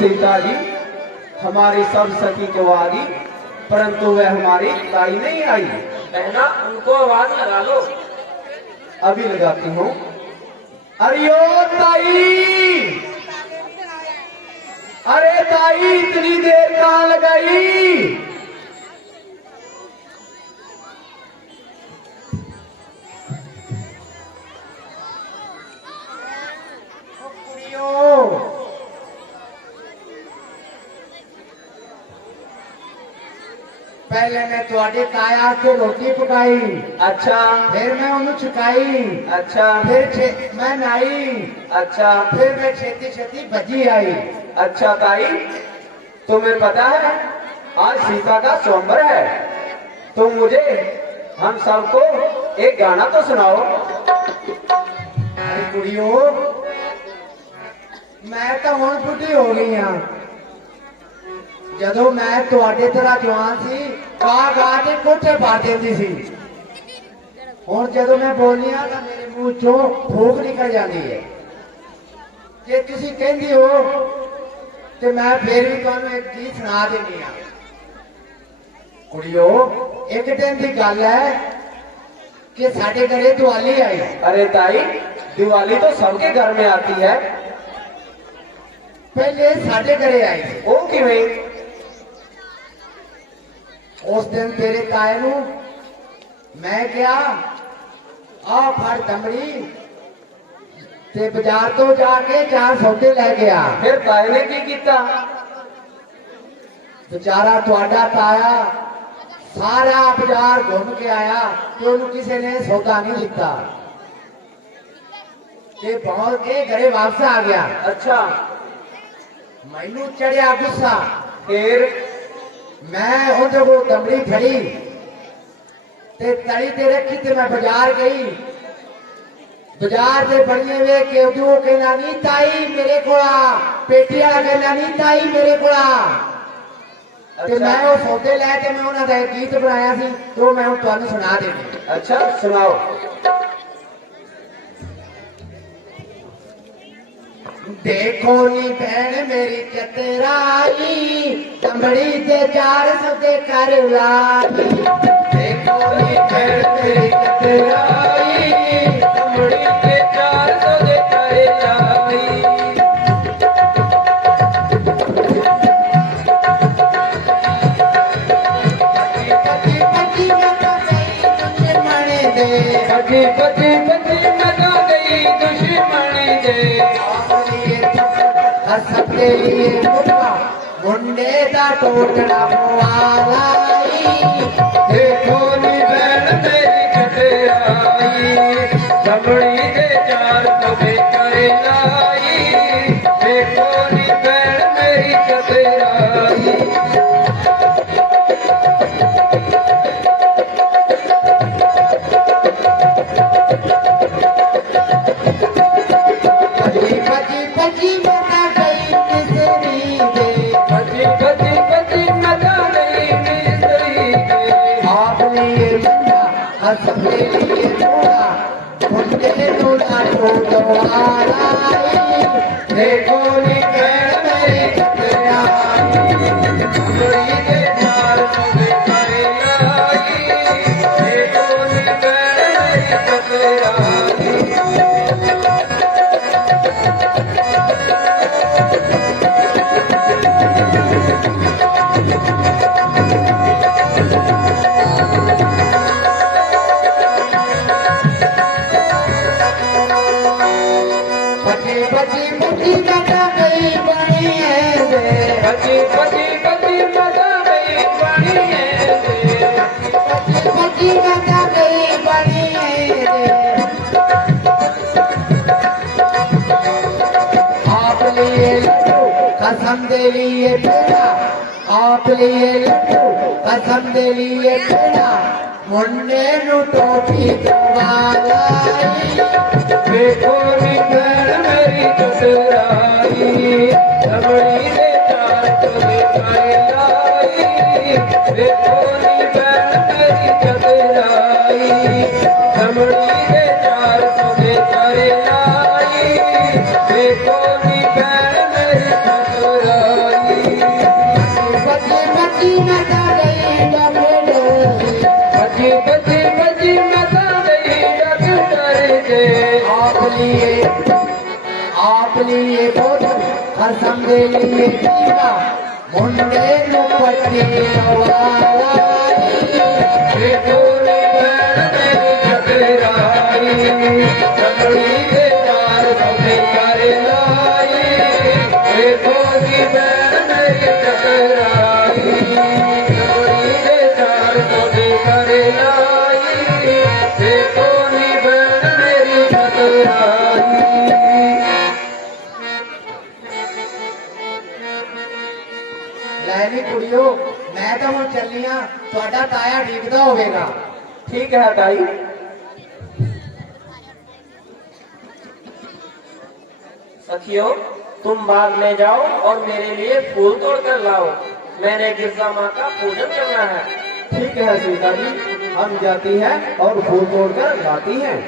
सीता जी हमारी सब सखी तो आ गई, परंतु वह हमारी ताई नहीं आई। बहना उनको आवाज लगा लो। अभी लगाती हूँ। अरियो ताई, अरे ताई इतनी देर कहाँ लगाई? पहले मैं तुहाडे ताया के रोटी पकाई, अच्छा, फिर मैं उन्हें चुकाई, अच्छा, फिर मैं नाई, अच्छा, फिर मैं छेती छेती भजी आई। अच्छा ताई, तुम्हें पता है आज सीता का स्वयंवर है, तो मुझे हम सबको एक गाना तो सुनाओ। अरे कुड़ियो, मैं तो हुण बुढ़ी हो गई हाँ। जदों मैं तुहाडे तरह जवान सी गा गा के कोठे पा देती सी, हुण जदों मैं बोलनी हाँ तो मेरे मुंह चों फूक निकल जाती है। जे तुसी कहंदी हो तो मैं फिर भी तुहानू एक गीत सुना देनी हाँ। कुड़ियो, एक दिन की गल है कि साडे घरे दिवाली आई। अरे ताई, दिवाली तो सबके घर में आती है। पहले साडे घरे आई थी। वो किवें? उस दिन तेरे ताए नू मैं क्या आ फड़ दमड़ी ते बाजार तो जाके 4 सौदे लै गया। फिर ताए ने की कीता? बेचारा तुहाडा ताया सारा बाजार घूम के आया ते उन्हें किसी ने सौदा नहीं दिता ते भौर के घरे वापस आ गया। अच्छा, मैनू चढ़िया गुस्सा। फिर मैं उधर वो दमड़ी खड़ी ते तड़ी ते रखी ते मैं बाजार गई। बाजार से बढ़ने वे के वो कहना नहीं ताई मेरे कोला, पेटिया कहना नहीं ताई मेरे कोला। ते मैं वो सौदे लै ते मैं उन्हां दा एक गीत बनाया सी, तो मैं हुण तुहानू सुना देनी। अच्छा, सुनाओ। देखो नी भैन मेरी चतराई, दमड़ी से 4 सौदे कर लाई। देखो नी भैन मेरी चतराई, दमड़ी से 4 सौदे कर लाई। पची पची पची मैं तो गई दुश्मन दे, पची पची पची मैं तो गई दुश्मन दे। सबके लिए मुंडे दा टोटना पवालाई। देखो नी भैन मेरी चतराई, लाई दमड़ी दे चार कबे करे लाई देखो नी बैल मेरी चतराई बजी बजी मता गई मिसरी दे बजी बजी बजी मता गई मिसरी दे आपने ये बंदा हंसने लिए थोड़ा मुझे थोड़ा तो दोबारा देखो नी बैल मेरी चतराई दमड़ी दे चार कबे करे लाई देखो नी बैल मेरी चतराई बजी बजी बजी मता गई बनी है वे बजी बजी बजी मजा गई बनी है रे बजी बजी मता गई बनी है वे आप लिए लड्डू कसम दे लिए पेड़ा आप लिए लड्डू कसम दे लिए पेड़ा मुन्ने नु टोपी दवाई देखो नी बैल मेरी चतराई दमड़ी दे चार कबे करे लाई देखो नी बैल मेरी चतराई दमड़ी दे चार कबे करे लाई देखो नी बैल मेरी चतराई बजी बजी मता गई डबेड़े बजी बजी बजी मता गई डॉक्टर दे आप लिए बोतल कसम दे लिए पीवा मुंडे नु पट्टी नवाई देखो नी बैल मेरी चतराई दमड़ी दे चार कबे करे लाई देखो नी बैल मेरी चतराई दमड़ी दे चार कबे करे लाई देखो नी बैल मेरी चतराई ਲੈਣੀ ਕੁੜੀਓ ਮੈਂ ਤਾਂ ਹੁਣ ਚੱਲੀ ਆ ਤੁਹਾਡਾ ਤਾਇਆ ਢੀਕਦਾ ਹੋਵੇਗਾ ठीक है ताई। सखियों, तुम बाग में जाओ और मेरे लिए फूल तोड़ कर लाओ। मैंने गिरजा माँ का पूजन करना है। ठीक है सीता जी, हम जाती हैं और फूल तोड़ कर लाती हैं।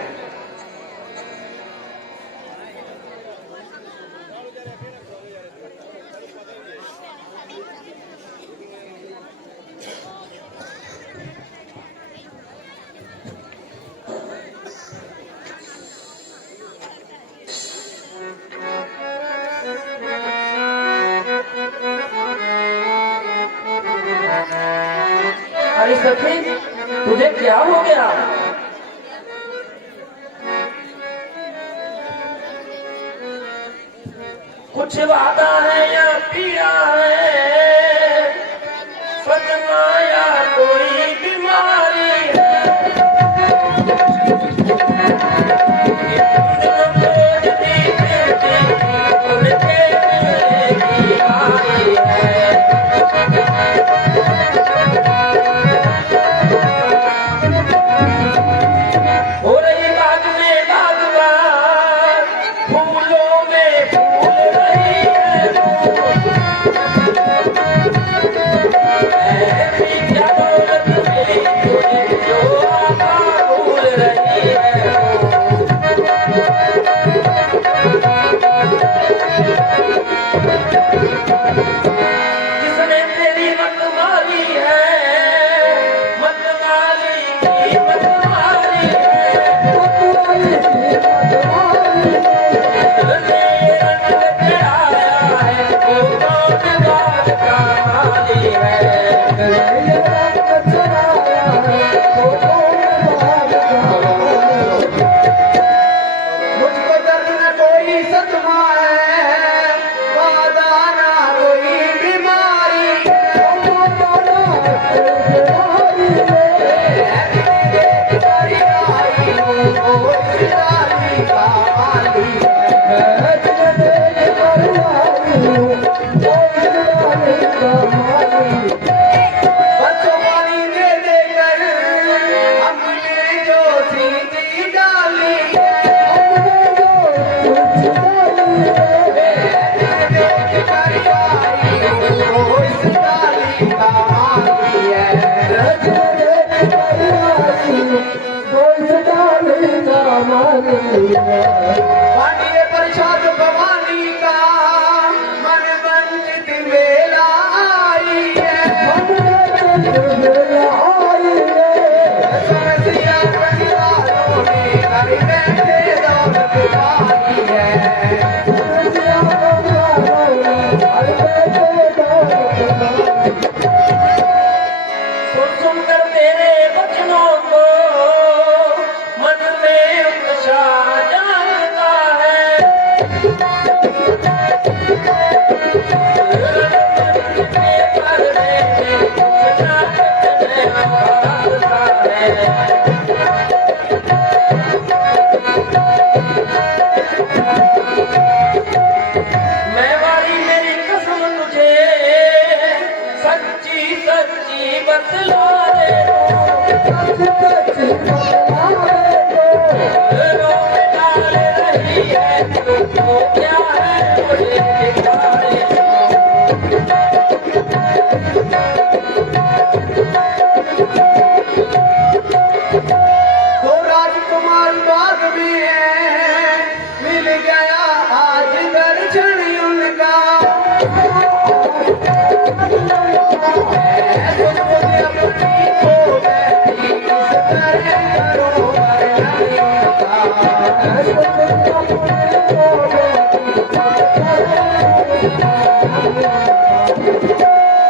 अरे सखी, तुझे क्या हो गया? कुछ वादा है या पीड़ा है, सदमा या कोई बीमारी है। हो रही बाग में बागबान, फूलों में फूल रही है ऐसी क्या दौलत मिली तुझे जो आका भूल रही वो इस डाली का माली है। बच्चों पानी दे देकर हमने जो सीधी डाली है, वो इस डाली का माली है। पांडिये प्रसाद भवानी का मन वंचित मेला आई है। समस्या परिवारों ने घर बैठे दौलत पाई है। सुनकर मेरे बचनों को मन में उत्साह जागता है। मैं वारी मेरी कसम तुझे सच्ची सच्ची बतला दे रोक डाल रही है तो क्या है मुझे दिखा दे। तो राजकुमार बाग में मिल गया आज दर्शन उनका। तुम मुझे अपनी खो बैठी इस तरह करो वर्णन उनका।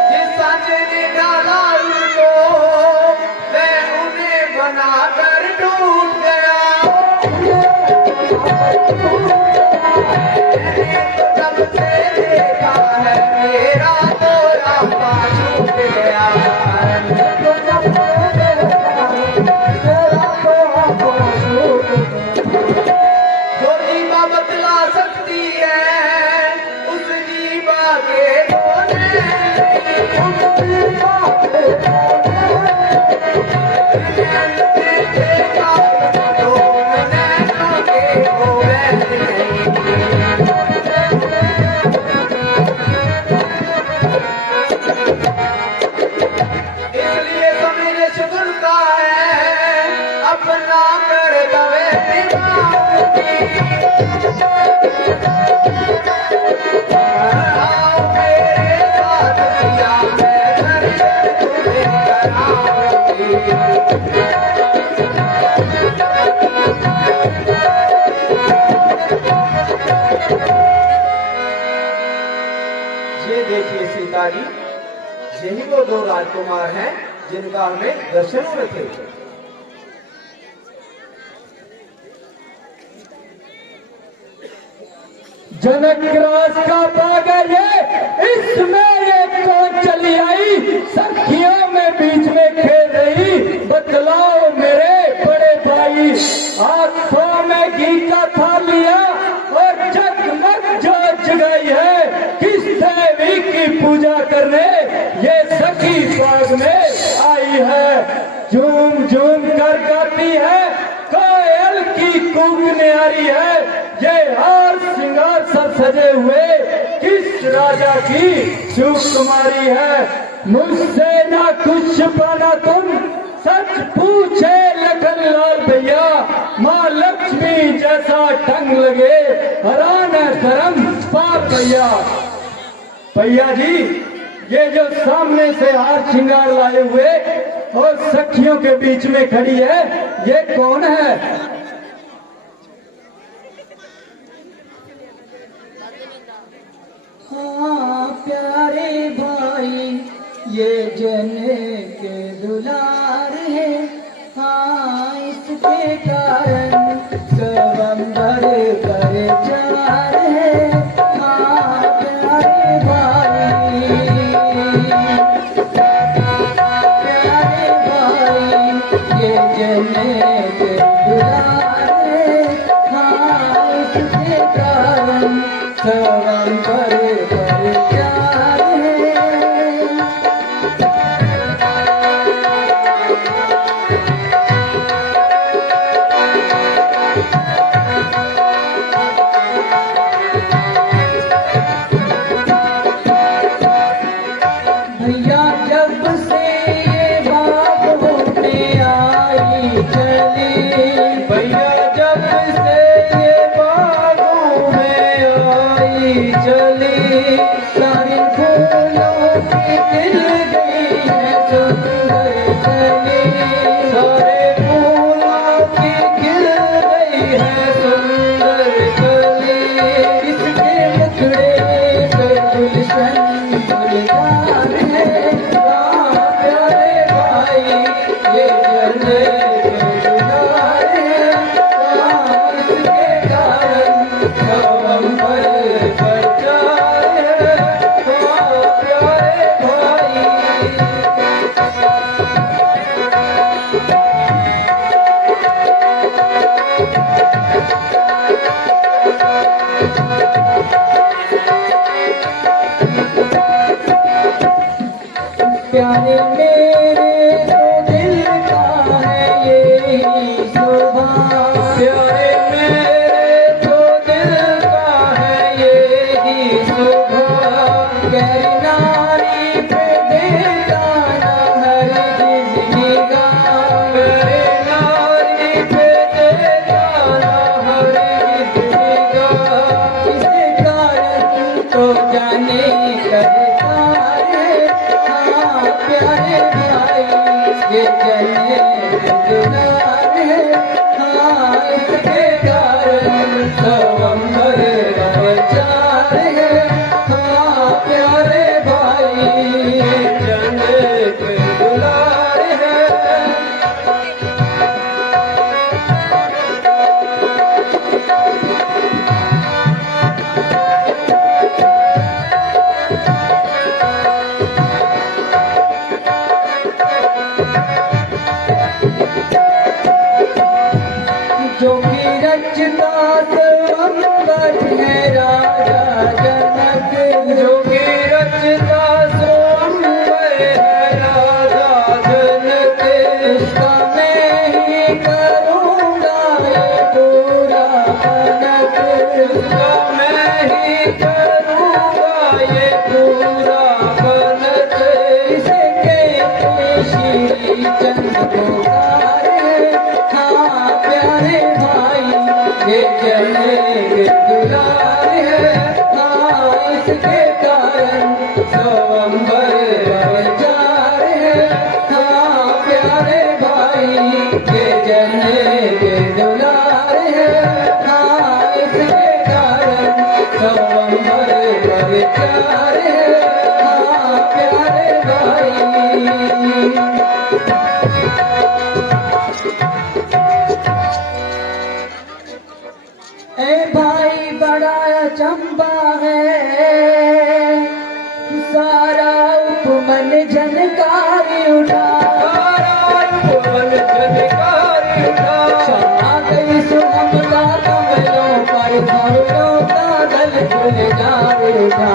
जिस सांचे ने डाला उनको मैं उन्हें बनाकर टूट गया। मैंने तो जब से देखा है मेरा तो रास्ता छूट गया। जो जीवा बतला सकती है उस जीवा के होने इसलिए तो मेरे सुनता है अपना कर दवे आओ मेरे साथ सिया मैं दर्शन तुम्हें कराऊंगी। ये देखिए सीता जी, यही वो दो राजकुमार हैं जिनका हमें दर्शन हुए थे। जनक राज का पागर ये इसमें ये कौन चली आई, सखियों में बीच में खेल रही, बतलाओ मेरे बड़े भाई। आंखों में घी का था लिया और जगमग जो जगाई है, किस देवी की पूजा करने ये सखी बाग में आई है। झूम झूम कर गाती है कोयल की कूक न्यारी है, ये हार श्रृंगार सब सजे हुए किस राजा की सुकुमारी है। मुझसे ना कुछ छुपाना तुम, सच पूछे लखन लाल भैया, माँ लक्ष्मी जैसा ढंग लगे हराना धर्म पार भैया। भैया जी, ये जो सामने से हार श्रृंगार लाए हुए और सखियों के बीच में खड़ी है, ये कौन है? हाँ प्यारे भाई, ये जने के दुलार है। हाँ इसके कारण स्वयंवर कर चार है। हाँ प्यारे भाई, प्यारे भाई, ये जने के दुलार स्वयंवर पर प्यार है। भैया जब से ये बागों में आई चली, भैया जब से ये बागों में आई चली, सारे फूलों की खिल गई है सुंदर कली। सारे फूलों की खिल गई है सुंदर कली। इसके मुखड़े पे गुलशन गुलजार है। हाँ प्यारे भाई ये जन्नत के दुलार है। हाँ इसके कारण स्वयंवर पर प्यार है। हाँ प्यारे भाई। प्यारे मेरे तो दिल का है यही स्वभाव। प्यारे मेरे तो दिल का है यही स्वभाव। गैर नारी पे देता ना हरगिज़ निगाह। मेरे नारी पे देता ना हरगिज़ निगाह। इसे कारण तो जाने करता है। हाँ प्यारे भाई ये जन्नत दुलार है। हाँ इसके कारण स्वयंवर पर प्यार है। हाँ प्यारे भाई जन्नत दुलार है। जो कि रचता स्वयंवर है राजा जनक। जो कि रचता स्वयंवर है राजा जनक। उसका मैं ही करूँगा ये पूरा बनक। उसका मैं ही करूँगा ये पूरा बनक। इसे कहते श्री चंद्र पुकार है। हाँ प्यारे भाई ये जन्नत दुलार है। हाँ इसके कारण स्वयंवर पर प्यार है। हाँ प्यारे भाई ये जन्नत दुलार है। हाँ इसके कारण स्वयंवर पर प्यार है। हाँ प्यारे भाई। ए भाई बड़ा अचंबा है। सारा उपमन झनकारी उठा। उपवन झनकारी उठा। छा गई सुगम का कमलों पर भवरों का दल गुलजार उठा।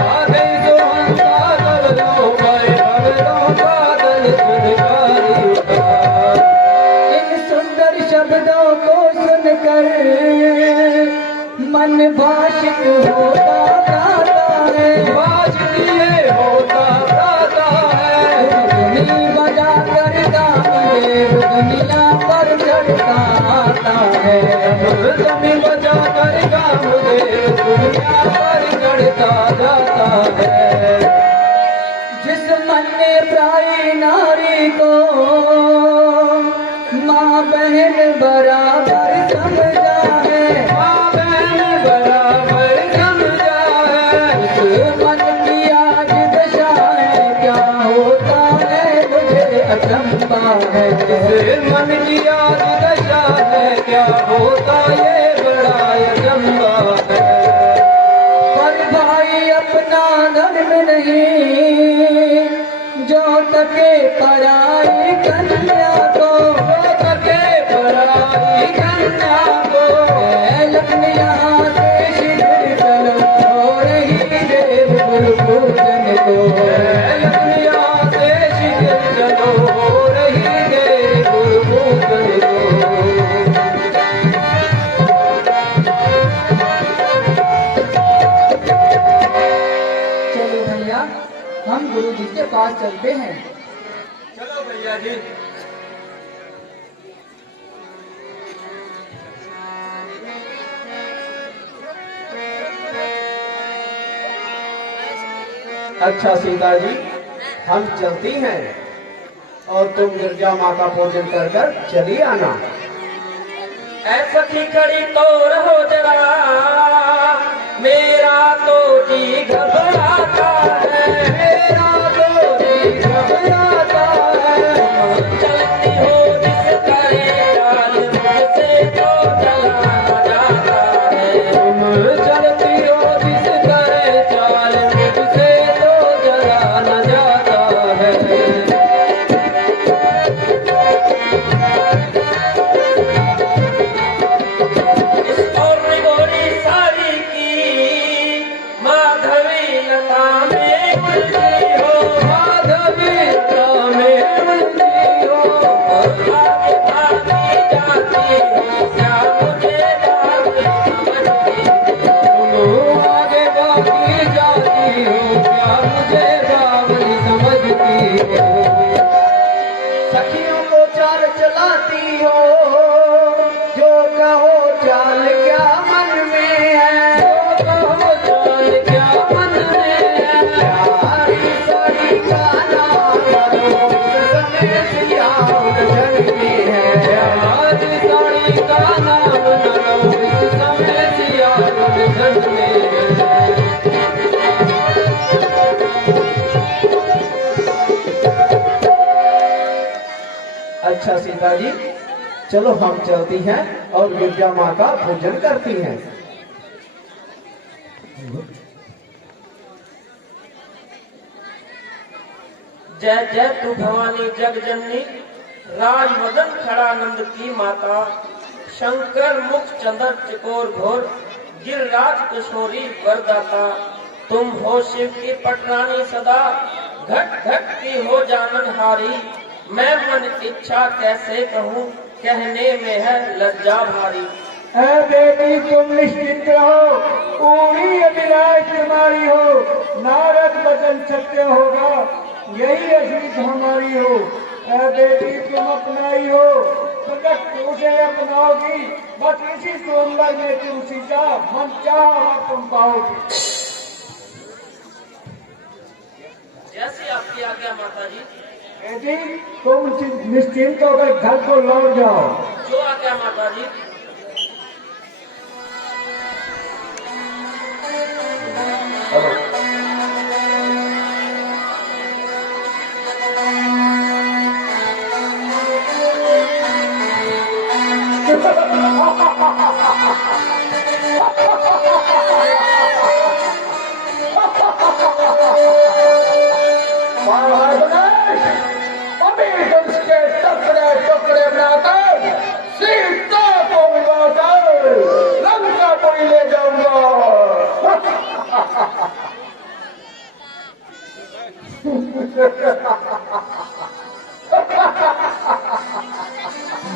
आ गई तो हम कागलों पर भवरों का दल झनकारी उठा। इन सुंदर शब्दों को सुनकर मन भाषित होता गाता है। बाज लिए होता गाता है। धुनी बजा कर गामदेव दुनिया पर चढ़ता आता है। जमी बजा कर कामदेव दुनिया पर चढ़ता जाता है। जिस मन ने प्राय नारी को माँ बहन बराबर समझा है। माँ बहन बराबर समझा है। उस मन की आज दशा है। क्या होता है मुझे अचंबा है। जिस मन की आज दशा है क्या होता ये बड़ा अचंबा है। पर भाई अपना धर्म नहीं जो तके पराई कन्या को। तके पराई कन्या को। लखनिया के शिविर चलो गुरु जी के पास चलते हैं। चलो भैया जी। अच्छा सीता जी, हम चलती हैं और तुम गिरजा माँ का पूजन कर कर चली आना। ऐसा की कड़ी तो रहो जरा, मेरा तो जी घबराता है, मेरा तो जी घबराता है। चलती हो जिस तरह चाल मुझसे तो चला न जाता है, तुम चलती हो जिस तरह चाल मुझसे तो चला न जाता है। और निगोरी सारी की माधवी लता में उलझी हो, माधवी लता में उलझी हो। आगे भागी जाती हो, क्या मुझे बात समझती हो, तुम आगे भागी जाती हो, क्या मुझे बावली समझती हो। सखियों को चाल चलाती हो, जो कहो चाल क्या मन में है, जो कहो चाल क्या मन में है। प्यारी साड़ी का नाम करो, समय सिया उलझती है। आज साड़ी का नाम न लो, इस समय सिया उलझन में है। अच्छा सीता जी, चलो हम चलती हैं और गिरजा माँ का पूजन करती हैं। जय जय तू भवानी जगजननी, राजमदन खड़ा नंद की माता। शंकर मुख चंद्र चकोर घोर, गिरिराज किशोरी वरदाता। तुम हो शिव की पटरानी सदा, घट घट की हो जाननहारी। मैं मन इच्छा कैसे कहूँ, कहने में है लज्जा भारी। ऐ बेटी तुम निश्चिंत रहो, पूरी अभिलाष तुम्हारी हो। नारद वचन सत्य होगा, यही असीस हमारी हो। ऐ बेटी तुम अपनाई हो, प्रकट उसे अपनाओगी। बस इसी सोमवार में तुम सीता मन चाहा तुम पाओगी। जैसी आपकी आज्ञा माता जी। बेटी तुम निश्चिंत होकर घर को लौट जाओ। जो आज्ञा माता जी। अभी उसके टुकड़े टुकड़े बनाकर सीता को मिलाकर लंकापुरी ले जाऊंगा।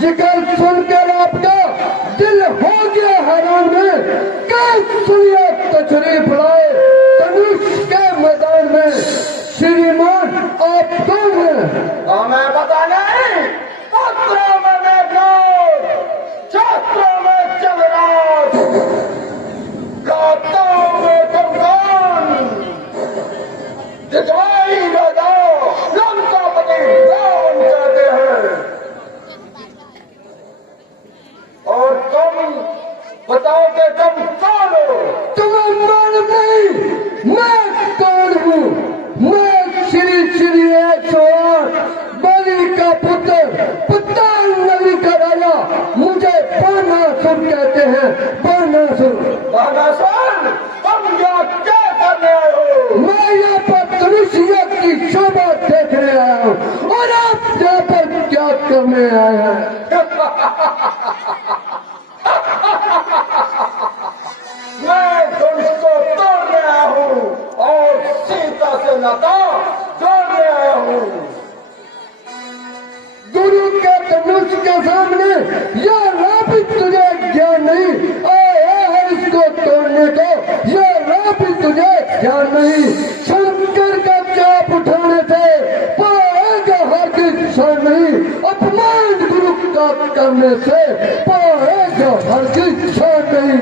जिगर सुनकर आपका दिल हो गया हैरान में, क्या सुनिए तशरीफ लाए धनुष के मैदान में। श्रीमान आप कौन हैं? मैं पता नहीं, पत्रों में देखो, छात्रों में चल रात, गाताओं में तुम कौन? दिखाई न दो, लंकापति रावण कहते हैं। और तुम बताओ कि तुम कौन हो? तुम्हें मालूम नहीं मैं कौन हूँ? मैं श्री 108 बलि का पुत्र, पुतान नगरी का राजा। मुझे बानासुर कहते हैं, बानासुर। बानासुर तुम यहाँ क्या करने आए हो? मैं यहाँ पर धनुष्य की शोभा देखने आया हूँ। और आप यहाँ पर क्या करने आए हैं? मैं धनुष को तोड़ने आया हूँ और सीता से नाता जोड़ने आया हूँ। गुरु के धनुष के सामने यह राबी तुझे ज्ञान नहीं। आया है इसको तोड़ने को, यह राबी तुझे ज्ञान नहीं। शंकर का चाप उठा करने से पाएगा हरगिज छोड़ नहीं।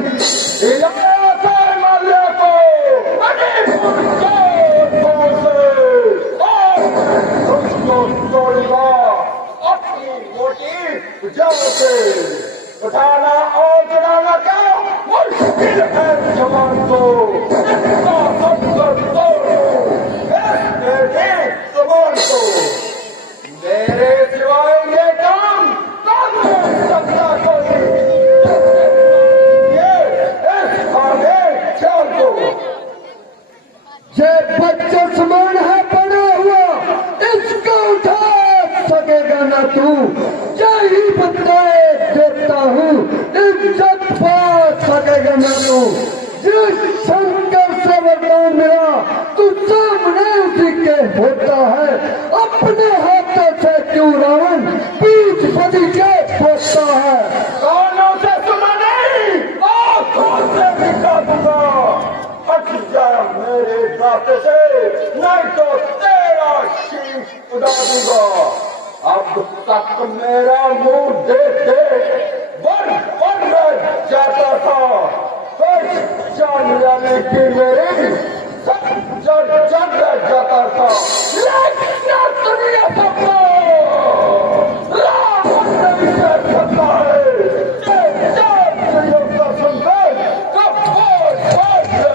उठाना और गिराना क्या मुश्किल है जवान को इसका सबकर तोड़ो जवान को मेरे सिवाय ये काम कर सकता कोई ये इस आगे चल दो ये बच्चा समान है बना हुआ इसको उठा सकेगा ना तू यही बताए देता हूँ इज्जत पा सकेगा ना तू जिस शंकर से वरदान मिला तू सामने उसी के होता है अपने हाथों से क्यों रावण बीच बदी के होता है। कानों से सुना नहीं आंखों से दिखा दूंगा हट जा मेरे रास्ते से नहीं तो तेरा शीश उड़ा दूंगा। अब तक मेरा मुंह देख बर जाता था कुछ जान जाने की मेरी सब जड़ जाता था लेकिन दुनिया सबको रावण नहीं कर सकता है का सुनकर कब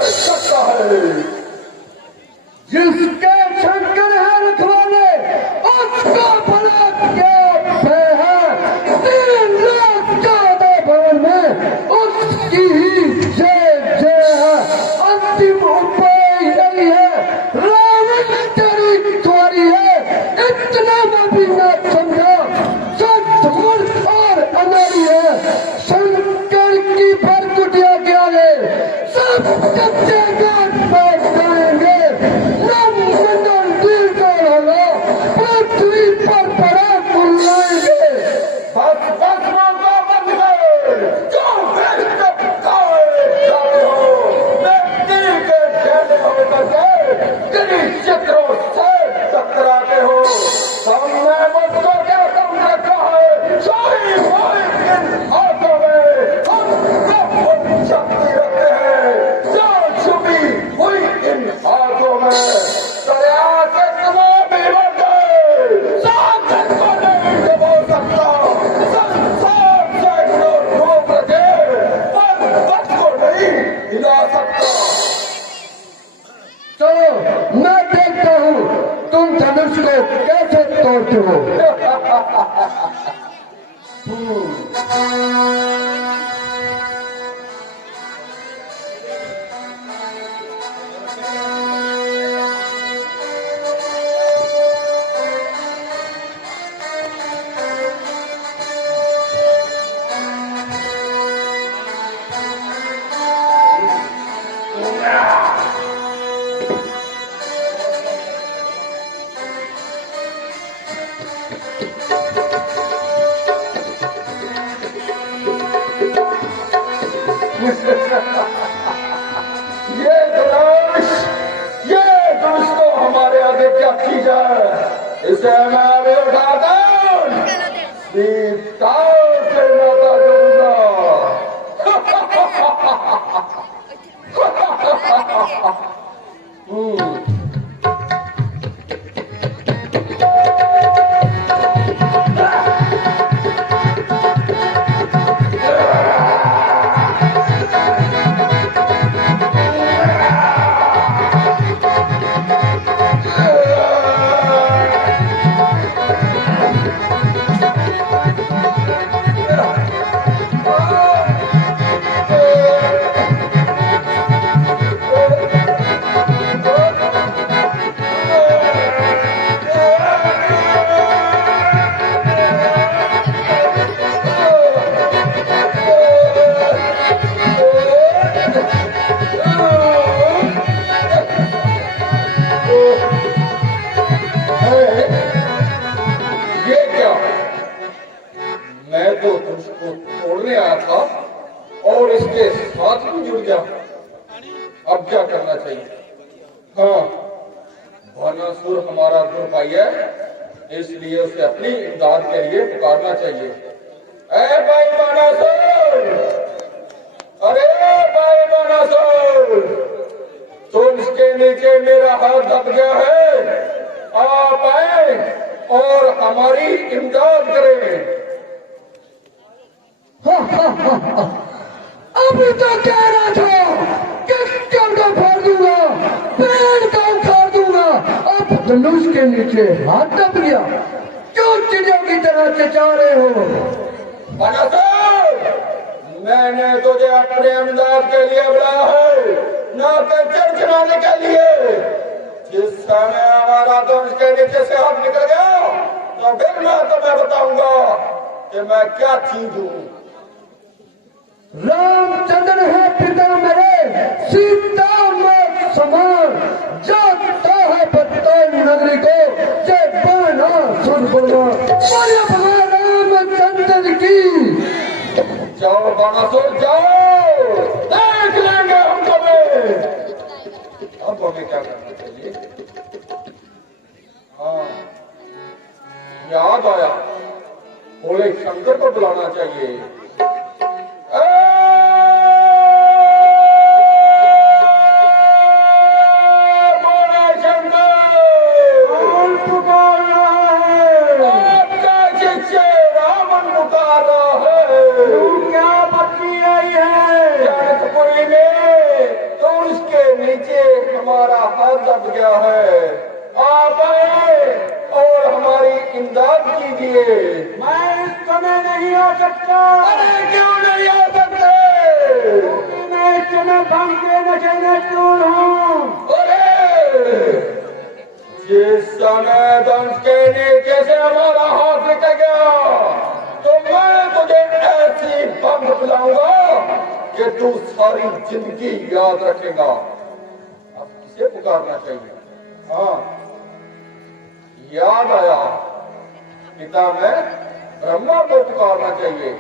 सकता है जिसके शंकर है रखवाले उसको बड़ा क्या भय है 3 लाख 14 भवन में उसकी ही जय है अंतिम उपाय यही है रावण तेरी द्वारी है इतना में भी न समझा सब धूल और अनारी है शंकर की भर कुटिया के आगे सब कच्चे गांठ बैठ जाएंगे पृथ्वी पर पड़ा बुलाएंगे बस मांगा बंद कर जो फिर तब जाते हो मैं तेरी के ढेले होकर के तेरी चित्रों से टकराते हो सामने मुझको क्या कम रखा है सारी इन हाथों में हम सब शक्ति रखते हैं जान छुपी हुई इन हाथों में दरिया के तुम्हें भी बढ़ गए सागर को नहीं डुबो सकता संसार सैकड़ों रोक रखे पर बच को नहीं हिला सकता। चलो मैं देखता हूँ तुम धनुष को कैसे तोड़ते हो। ये धनुष को हमारे आगे क्या चीज है इसे मैं अभी उठाता सीता से नाता जोड़ूंगा। और इसके साथ भी जुड़ गया। अब क्या करना चाहिए? हाँ, भानासुर हमारा दुर्भाग्य है, इसलिए उसे अपनी इमदाद के लिए पुकारना चाहिए। ए भाई बानासुर, अरे भाई बानासुर, तुम इसके नीचे मेरा हाथ दब गया है, आप आए और हमारी इमदाद करें। अभी तो कह रहा था कि कल को फाड़ दूंगा, पेड़ को उखाड़ दूंगा, अब धनुष के नीचे हाथ दब गया। क्यों चिड़ियों की तरह चचा रहे हो? बानासुर, मैंने तुझे अपने इमदाद के लिए बुलाया है, ना कि चढ़ाने के लिए। जिस समय हमारा धनुष के नीचे से हाथ निकल गया, तो फिर मैं तुम्हें बताऊंगा कि मैं क्या चीज हूँ। रामचंद्र है पिता मेरे, सीता माँ समान, जाता है बत्तौल नगरी को, जय बाना सुन बोलना, बोले भगवान रामचंद्र की। जाओ बानासुर जाओ, देख लेंगे हम तुम्हें। अब हमें क्या करना चाहिए? हाँ, याद आया, बोले शंकर को बुलाना चाहिए। हमारा हाथ दब गया है, आप आए और हमारी इमदाद कीजिए। मैं इस समय नहीं आ सकता। अरे क्यों नहीं आ सकते? क्योंकि मैं इस समय भंग के नशे में चूर हूँ। अरे जिस समय दंश के नीचे से हमारा हाथ निकल गया, तो मैं तुझे ऐसी भंग पिलाऊंगा कि तू सारी जिंदगी याद रखेगा। से पुकारना चाहिए। हाँ, याद आया, पिता में ब्रह्मा को पुकारना चाहिए।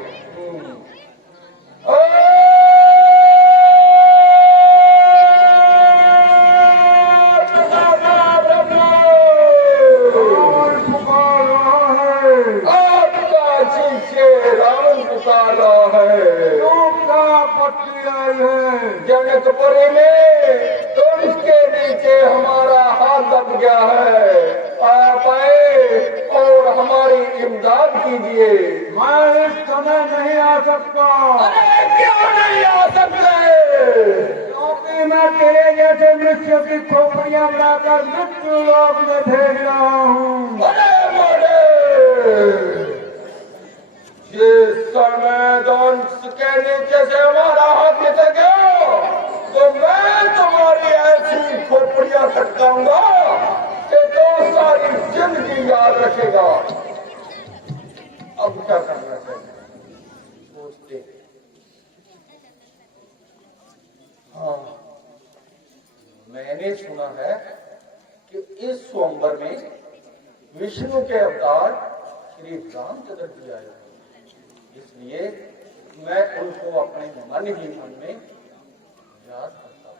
आपका शिष्य रावण पुकार रहा है। जनकपुरी में तुम इसके नीचे हमारा हाथ दब गया है, आप आए और हमारी इमदाद कीजिए। मैं इस समय नहीं आ सकता। अरे क्यों नहीं आ सकते? क्योंकि मैं तेरे जैसे मृत्यु की खोपड़ियां बनाकर मृत्यु लोक में भेज रहा हूँ। अरे मोड़े, जिस समय दंश के नीचे से हमारा हाथ निकल गया, तो मैं तुम्हारी ऐसी खोपड़ियां खटकाऊंगा कि तो सारी जिंदगी याद रखेगा। अब क्या करना चाहिए? सोचते। हाँ, मैंने सुना है कि इस स्वयंवर में विष्णु के अवतार श्री रामचंद्र जी आए, इसलिए मैं उनको अपने मन ही मन में याद करता हूं।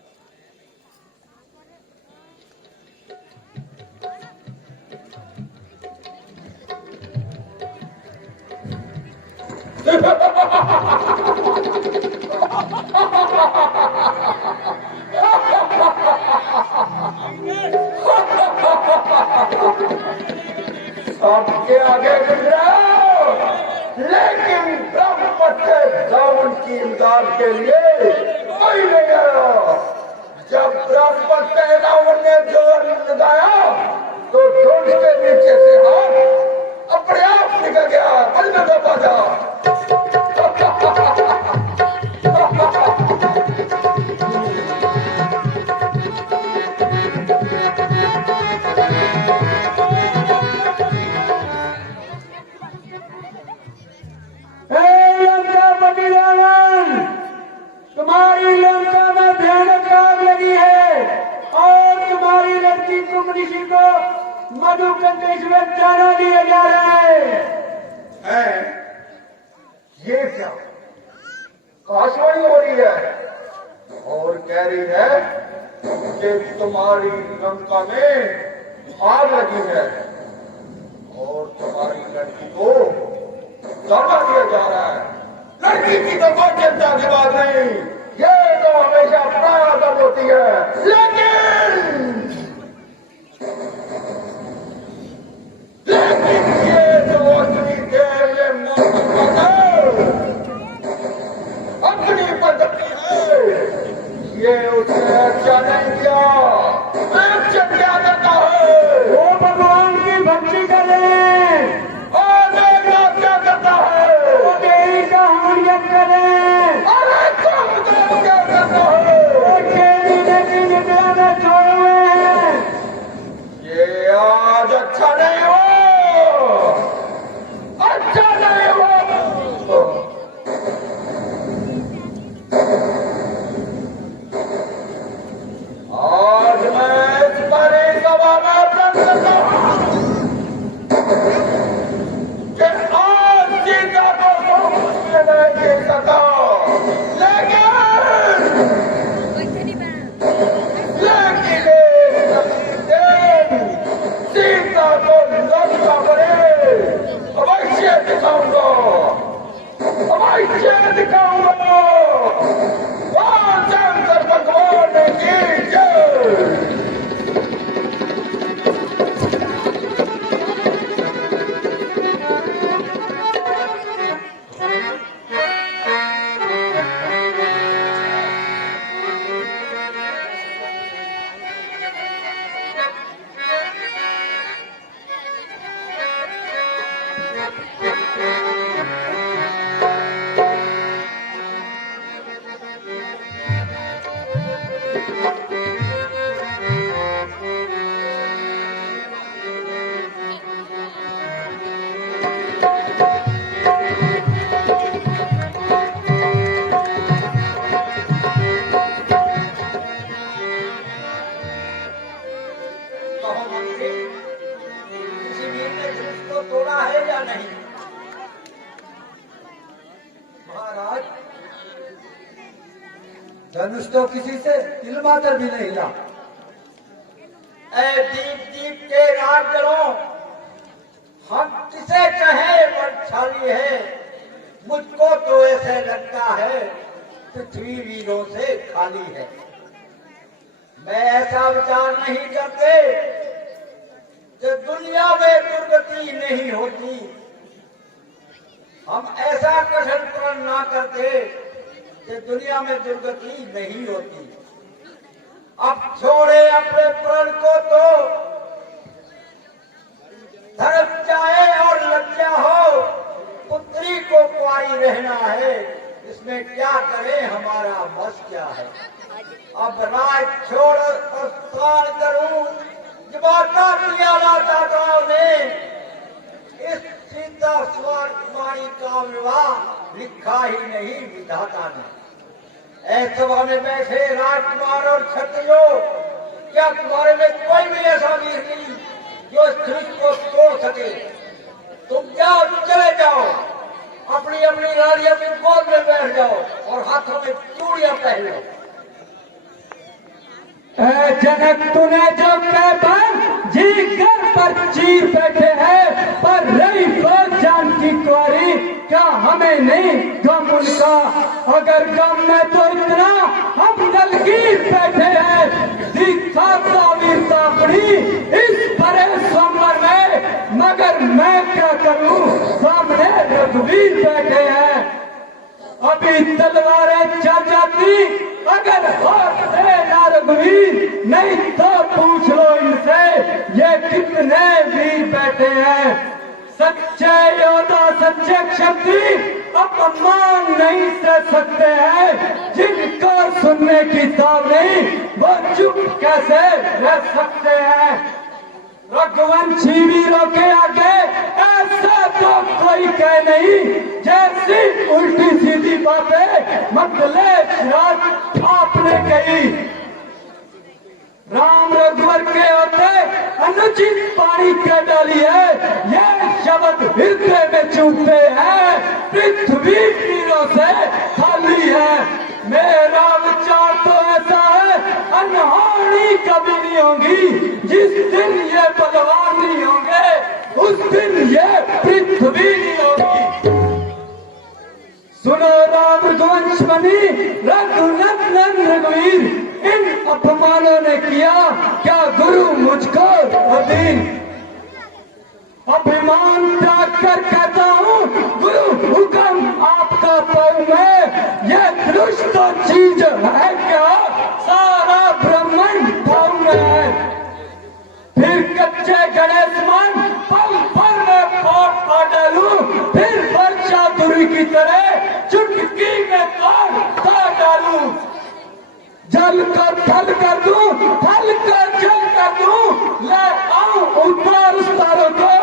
सबके आगे गुजराओ, लेकिन ब्रह्मपत्र रावण की इमदाद के लिए कोई नहीं आया। जब ब्रह्मपत्र रावण ने जोर लगाया, तो धनुष के नीचे से हाथ अपने आप निकल गया। बंद का बाजा। तुम्हारी लंका में भयानक आग लगी है और तुम्हारी लड़की कुमरिषि को मधुकंदेश्वर जाना लिए जा रहे हैं। ये क्या काशवाणी हो रही है और कह रही है कि तुम्हारी लंका में आग लगी है और तुम्हारी लड़की को धर्मा दिया जा रहा है। लड़की की तो कोई चिंता की बात नहीं, ये तो हमेशा प्रायः होती है, लेकिन ये जो इतनी देर ये अपनी पद्धति है, ये उसने अच्छा नहीं किया। अच्छा क्या करता है, वो भगवान की भक्ति करें, और मेघनाथ क्या करता है, वो देवी का हमियत करें, अरे तुम तो क्या करता है, वो देवी ने भी निद्रा में सोए हुए हैं। ये आज अच्छा नहीं हो, अच्छा नहीं हो। आज मैं इस बड़ी सभा में प्रण करता हूं कि आज सीता को सब कुछ में नहीं दे सका, लेकिन सीता को लंका पड़े अवश्य दिखाऊंगा, अवश्य दिखाऊंगा। शंकर भगवान की जय। धनुष तो किसी से तिल मात्र भी नहीं हिला। ऐ दीप दीप के राजगणों, हम किसे कहें बलशाली है, मुझको तो ऐसे लगता है पृथ्वी वीरों से खाली है। मैं ऐसा विचार नहीं करते कि दुनिया में दुर्गति नहीं होती, हम ऐसा कठिन प्रण ना करते कि दुनिया में दुर्गति नहीं होती। अब छोड़े अपने प्रण को तो धर्म चाहे और लज्जा हो, पुत्री को कुंवारी रहना है, इसमें क्या करे हमारा बस क्या है। अब राज छोड़ प्रस्थान करूं, जबाता प्रियाला दादाओं ने इस सीता सवार कुमारी का विवाह लिखा ही नहीं विधाता ने। ऐसे सभा में बैठे राजकुमार और क्षत्रियो, क्या तुम्हारे में कोई भी ऐसा वीर नहीं जो इस धनुष को तोड़ सके? तुम जाओ, चले जाओ, अपनी अपनी रानी अपनी गोद में बैठ जाओ और हाथों में चूड़ियां पहन लो। ऐ जनक तूने जो कहकर जी घर पर चीर बैठे हैं, पर रही बात जानकी कुंवारी, क्या हमें नहीं गम उनका? अगर गम में तो इतना हम दलगीर बैठे हैं, दिखाता वीरता अपनी इस बड़े सोमवार में, मगर मैं क्या करूं, सामने रघुवीर बैठे हैं। अभी तलवारें चल जाती अगर हाथ से ना रघुवीर, नहीं तो पूछ लो इनसे ये कितने वीर बैठे हैं। सच्चे योद्धा सच्चे क्षत्रिय अपमान नहीं सह सकते हैं, जिनको सुनने की ताब नहीं वो चुप कैसे रह सकते हैं। रघुवंशी वीरों के आगे ऐसा तो कोई कह नहीं, जैसी उल्टी सीधी बातें मतलब आपने कही। राम रघुवर के होते अनुचित पानी कर डाली है, ये शब्द हृदय में चूमते हैं, पृथ्वी वीरों से खाली है। मेरा विचार तो ऐसा है, अनहोनी कभी नहीं होगी, जिस दिन ये बलवान नहीं होंगे उस दिन ये पृथ्वी नहीं होगी। सुनो राम रघुवंश बनी रघुनंदन रघुवीर, इन अपमानों ने किया क्या गुरु मुझको अधीन। अभिमान त्याग कर कहता हूँ गुरु हुक्म आपका पाऊं मैं, यह धनुष तो चीज है क्या सारा ब्रह्मांड पाऊं मैं। फिर कच्चे गणेश मान पल पल में फोड़ डालूं, फिर वर्षा दुरी की तरह चुटकी में तोड़ डालूं। जल को थल कर दूं, थल को जल कर दूं, ले आऊं उतार उस तारों को,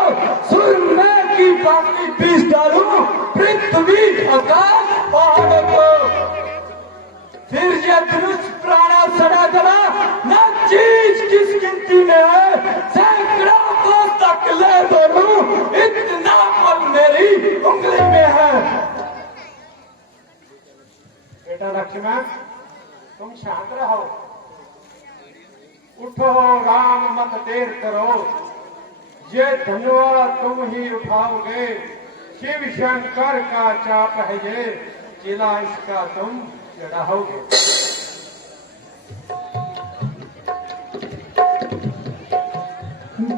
सुर में की पानी पीस डालूं, पृथ्वी आकाश पहाड़ों को। फिर ये धनुष प्राणा सड़ा गला, न चीज किस गिनती में है, सैकड़ों को तक ले बोलूं, इतना पल मेरी उंगली में है। बेटा लक्ष्मण, तुम शांत रहो, उठो राम मत देर करो, ये धनुआ तुम ही उठाओगे, शिव शंकर का चाप है ये, चिला इसका तुम चढ़ाओगे।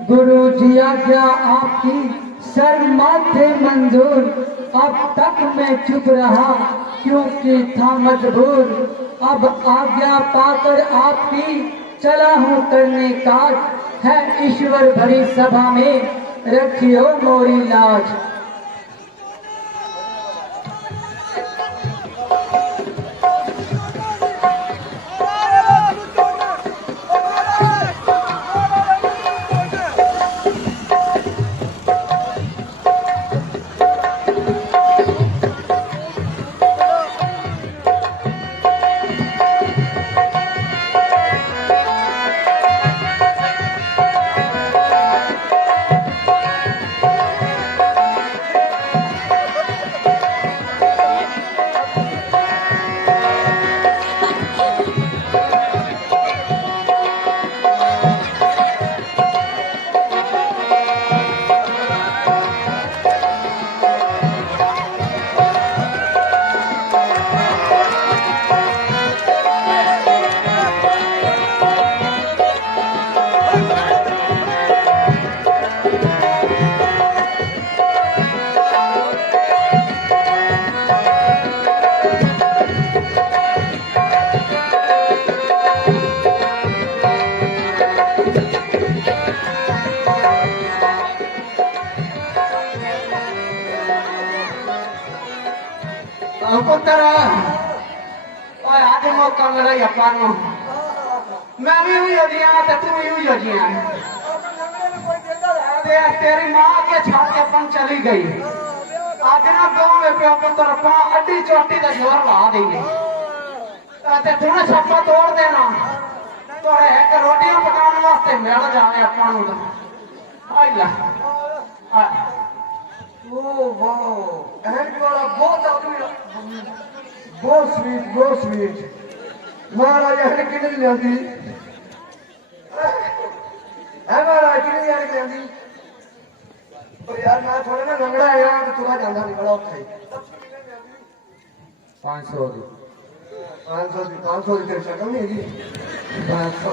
गुरु जी आज्ञा आपकी सर माथे मंजूर, अब तक मैं चुप रहा क्योंकि था मजबूर। अब आज्ञा पाकर आपकी चला हूँ करने काज, है ईश्वर भरी सभा में रखियो मोरी लाज। पुत्र आज मौका मिला अपन मैं भी हुई हो जिया तो तू भी हुई हो जिया। तेरी माँ के छाड़ के अपन चली गई, आज ना दो में प्यो पुत्र अपना अड्डी चोटी का जोर ला देंगे, तूने छप्पा तोड़ देना तो एक रोटियां पकाने वास्ते मिल जाने अपन बहुत स्वीट महाराज है कि नहीं लियांदी है महाराज कि नहीं लियांदी। तो यार मैं थोड़ा ना लंगड़ा आया तो थोड़ा जाना नहीं बड़ा औखा है। 500 500 की शक्ल नहीं है 500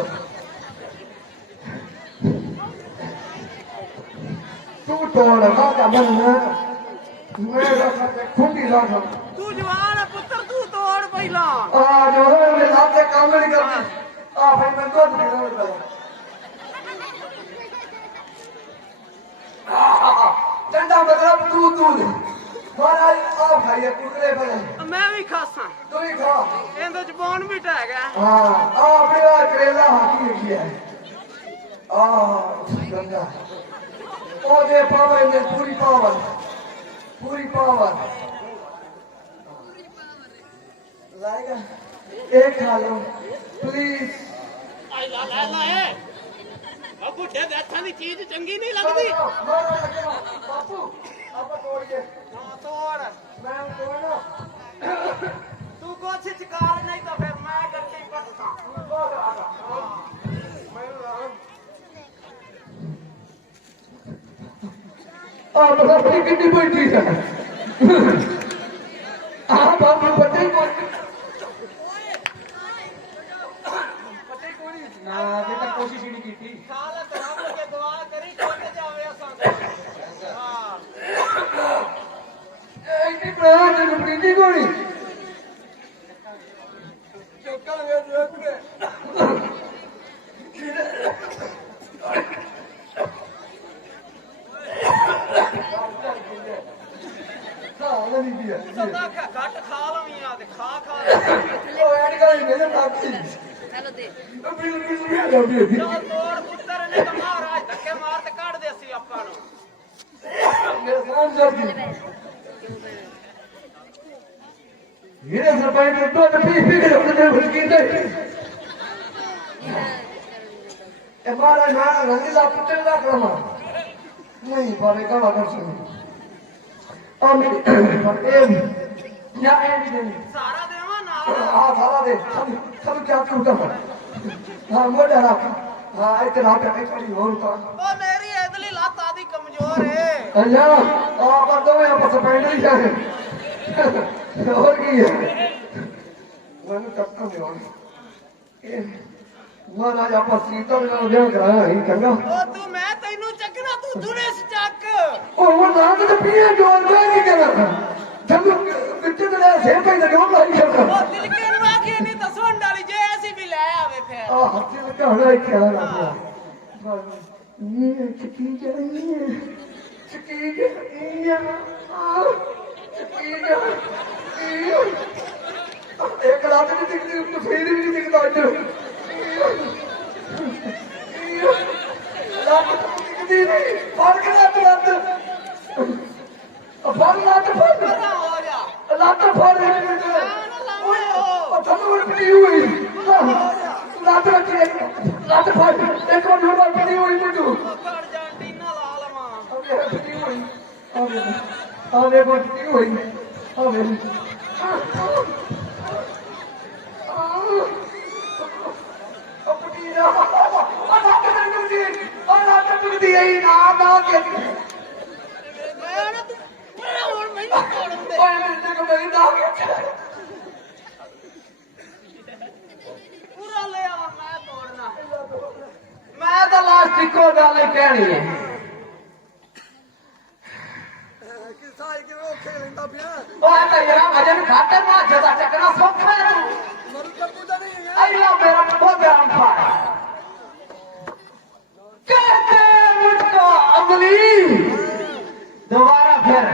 तू तोड़ रहा था मन मैं खुंडी ला था तू जवान है पुत्र, तू तोड़ पहला। आ जो मेरे हाथ से काम नहीं करती आ भाई मैं तो नहीं रहा चंदा मतलब तू महाराज आ भाई ये टुकड़े बने मैं भी खासा तू ही खा ਇਹਦੇ ਚ ਬੋਨ ਵੀ ਟਹਿ ਗਿਆ। हाँ आ मेरा करेला हाथी लिखी है आ गंगा ओ दे पावर ने पूरी पावर लाएगा एक खा लो प्लीज। ਬਾਬੂ ਦੇ ਹੱਥਾਂ ਦੀ ਚੀਜ਼ ਚੰਗੀ ਨਹੀਂ ਲੱਗਦੀ। बापू अब तोड़िए ਹਾਂ ਤੋੜ मैं तोड़ना ਤੂੰ ਕੁਛ ਚਕਾਰ ਨਹੀਂ ਤਾਂ ਫਿਰ ਮੈਂ ਗੱਡੀ ਪੱਟਦਾ। आप अपनी कितनी बैठी है चौकांगे देखने घट खा लवी आ खा खा चलो दे चल तोड़ पुੱਤਰ ने तो महाराज धक्के मार ते काट दे सी ਆਪਾਂ ਨੂੰ ये सरपंच तो पी पी के अपने भड़की दे हमारा ना रंगीला पुत्र का क्रम नहीं पारे का कर सकते हम या एम ਸਾਰਾ ਦੇਵਾ ਨਾਲ हां सारा दे सब क्या टूटा हां मोटा रख हां इतना पे पड़ी और का ਉਹ ਮੇਰੀ ਇਦਲੀ ਲੱਤ ਆਦੀ ਕਮਜ਼ੋਰ ਏ अच्छा आ पर दो यहाँ पर सरपंच नहीं जाए और की है मैंने टक्कर में और महाराज आप सीता ने ब्याह कराया ही चंगा ਉਹ ਤੂੰ ਮੈਂ ਤੈਨੂੰ ਚੱਕਣਾ ਤੂੰ ਦੁਨੇ ਚੱਕ और वो रात तो पिया जोर में की करना जब बिच्चे तो से पे तो जोर लाई करना ਉਹ ਦਿਲਕੇ ਨੂੰ ਆਖੀ ਨਹੀਂ ਤਾਂ ਸੁਣ ਡਾਲੀ ਜੇ ਐਸੀ ਵੀ ਲੈ ਆਵੇ ਫਿਰ आ हत्थे लगा होना है क्या रहा ये चकी जाइए चकी जाइए चकी जाइए एक रात नहीं दिखती तो फिर भी नहीं दिखता रात दिखती नहीं फर्क रात फल रात फल ਨਾ ਹੋ ਜਾ रात फल थोड़ी पड़ी हुई रात रात फल एक और नंबर पड़ी हुई मुझे ਕੱਢ ਜਾਣ ਟੀਨਾ ਲਾ ਲਵਾਂ अबे पड़ी हुई अबे पड़ी हुई अबे ਮੈਂ ਨਾ ਤੂੰ ਹੁਣ ਮੈਨੂੰ ਤੋੜਨ ਦੇ ਪੂਰਾ ਲੈ ਆ ਮੈਂ ਤੋੜਨਾ मैं तो लास्ट इको गल कहनी है ओए तो यार वजन घट है ना जदा चकना सौखा है तू अल्लाह मेरा प्रोग्राम था कहते मुझको अमली दोबारा फिर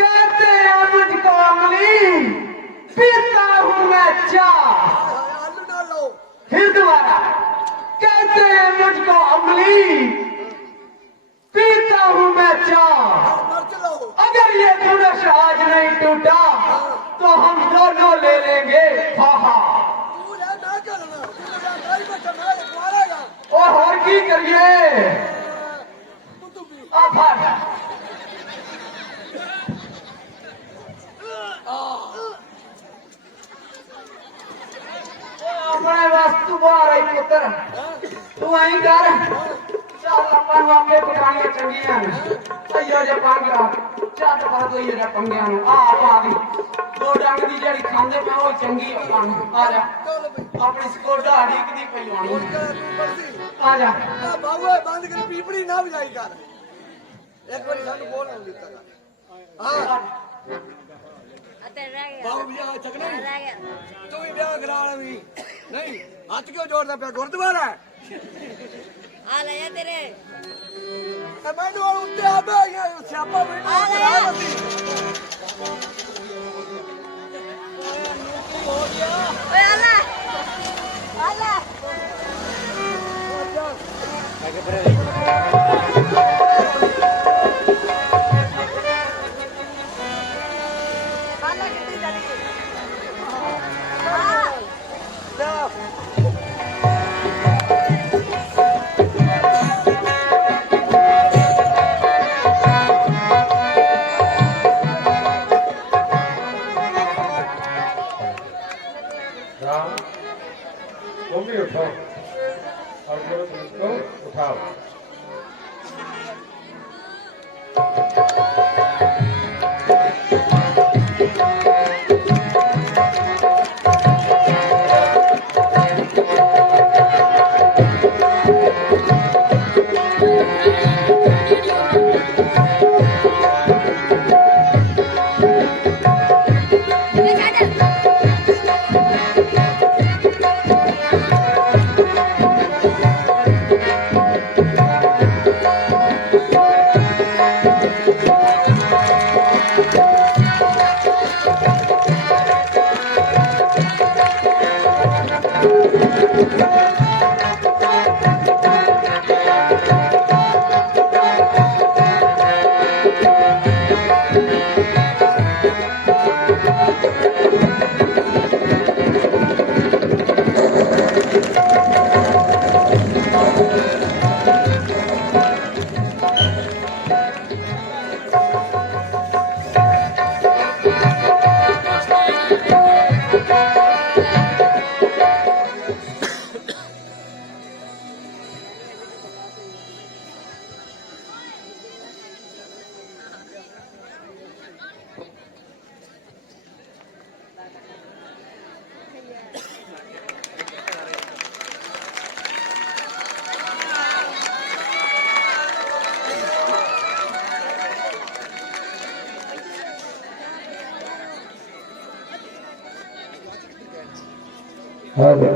कहते हैं मुझको अमली पीता हूँ मैं चाह फिर दोबारा कहते हैं मुझको अमली पीता हूँ मैं चाह अगर ये धनुष आज नहीं टूटा तो हम दोनों ले लेंगे फाहा और की करिए आभार अपने वास्तु बाहर आई पुत्र तू आई कर चल अपन वापे पकानियां चंगियां अयो जे पंगा ਚੱਟ ਪਾ ਦੋ ਇਹ ਪੰਗਿਆਂ ਨੂੰ ਆ ਗਈ ਦੋ ਡੰਗ ਦੀ ਜਿਹੜੀ ਖਾਂਦੇ ਪਾ ਉਹ ਚੰਗੀ ਆਪਾਂ ਨੂੰ ਆ ਜਾ ਆਪਣੀ ਸਕੋਡਾ ਹੜੀਕ ਦੀ ਪਈ ਹੋਣੀ ਆ ਜਾ ਬਾਬੂ ਬੰਦ ਕਰ ਪੀਪੜੀ ਨਾ ਵਜਾਈ ਕਰ ਇੱਕ ਵਾਰੀ ਸਾਨੂੰ ਬੋਲ ਨਹੀਂ ਦਿੱਤਾ ਹਾਂ अते रह गया ਬਾਬੂ ਵਿਆਹ ਚੱਕਣਾ रह गया ਤੂੰ ਵੀ ਵਿਆਹ ਕਰਾ ਲੈਵੀਂ ਨਹੀਂ ਹੱਥ ਕਿਉਂ ਜੋੜਦਾ ਪਿਆ ਗੁਰਦੁਆਰਾ ਹੈ आ लाया तेरे ਤੇ ਮੈਨੂੰ ਹੁਣ ਉੱਤੇ ਆ ਬੈ ਗਿਆ ਸਿਆਪਾ ਮੈਨੂੰ ਆ ਲੈ। ਕਰਾ ਲੱਗੀ ओए आला आला आला कितनी जानी हां राम तुम भी उठो और गुरु को उठाओ ले जा हेलो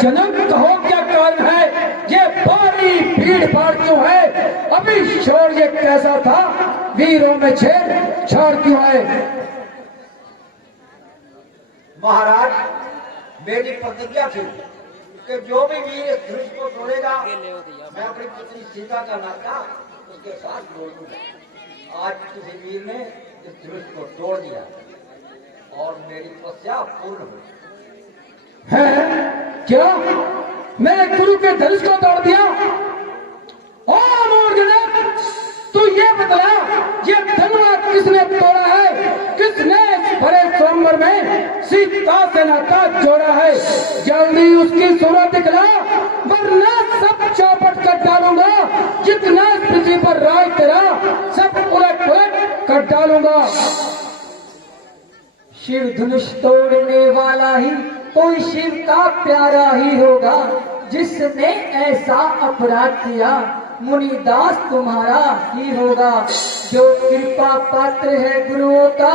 जनक कहो क्या कारण है, ये भारी भीड़ भाड़ क्यों है, अभी शोर ये कैसा था, वीरों में छेड़ छाड़ क्यों है। महाराज, मेरी प्रतिज्ञा थी कि जो भी वीर इस धनुष को तोड़ेगा, मैं अपनी पत्नी सीता का नाता उसके साथ जोड़ दूंगा। आज किसी वीर ने इस धनुष को तोड़ दिया और मेरी तपस्या पूर्ण हुई। है क्या मेरे गुरु के धनुष को तोड़ दिया? ओ मूर्खजनक, तू ये बता, ये धनुआ किसने तोड़ा है, किसने इस भरे स्वयंवर में सीता से नाता जोड़ा है? जल्दी उसकी सूरत दिखला, वरना सब चौपट कर डालूंगा, जितना पृथ्वी पर राज तेरा सब उलट पुलट कर डालूंगा। शिव धनुष तोड़ने वाला ही कोई शिव का प्यारा ही होगा, जिसने ऐसा अपराध किया मुनिदास तुम्हारा ही होगा। जो कृपा पात्र है गुरुओं का,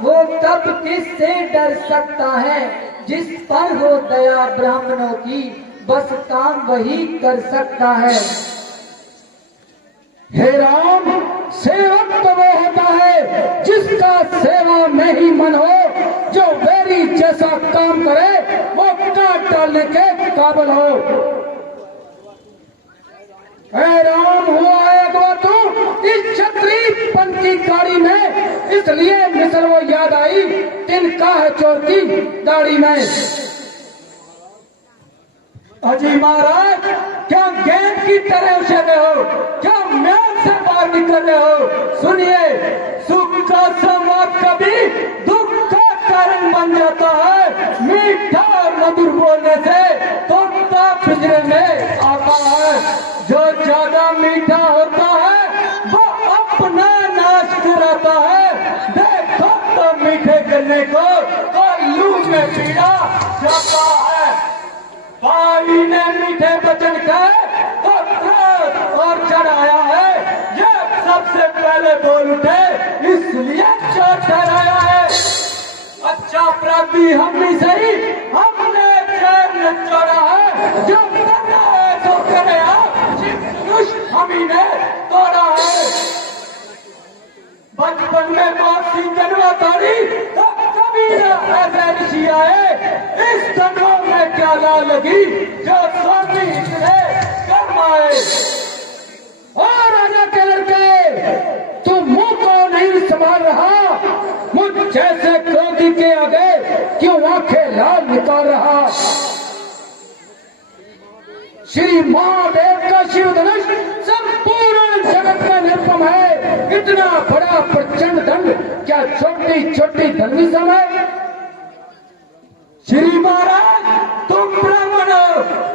वो कब किससे डर सकता है, जिस पर हो दया ब्राह्मणों की, बस काम वही कर सकता है। हे राम, सेवक तो वो होता है जिसका सेवा में ही मन हो, जो वेरी जैसा काम करे वो काट डालने के काबिल हो। हे राम, हुआ है अगवा तू इस क्षत्रियपन की गाड़ी में, इसलिए मिसल वो याद आई, तिनका है चोर की दाढ़ी में। अजी महाराज, क्या गेंद की तरह उछल रहे हो, क्या म्यान से बाहर निकल रहे हो? सुनिए, सुख का संवाद कभी दुख का कारण बन जाता है, मीठा और मधुर बोलने से तोता पिंजरे में आता है। जो ज्यादा मीठा होता है वो अपना नाश कराता है। देखो तो मीठे गन्ने को लू में पीड़ा जाता है। भाई ने मीठे वचन कहे तो क्रोध और चढ़ाया है, ये सबसे पहले बोल उठे इसलिए चोर ठहराया है। अच्छा अपराधी हम भी सही, हमने चैन चोरा है, जो करना है तो करे, हम ही ने तोड़ा है। बचपन में बासी जनवा तारी तो कभी न ऐसे ऋषि आए, इस जनवा में क्या ला लगी जो स्वामी इतने कर्माए। और राजा के लड़के, तू मुंह को नहीं संभाल रहा, मुझ जैसे क्रोधी के आगे क्यों आंखें लाल निकाल रहा? श्री महादेव का शिव धनुष संपूर्ण जगत में निरुपम है। इतना बड़ा प्रचंड दंड क्या छोटी छोटी धनवी समय? श्री महाराज, तुम ब्राह्मण हो,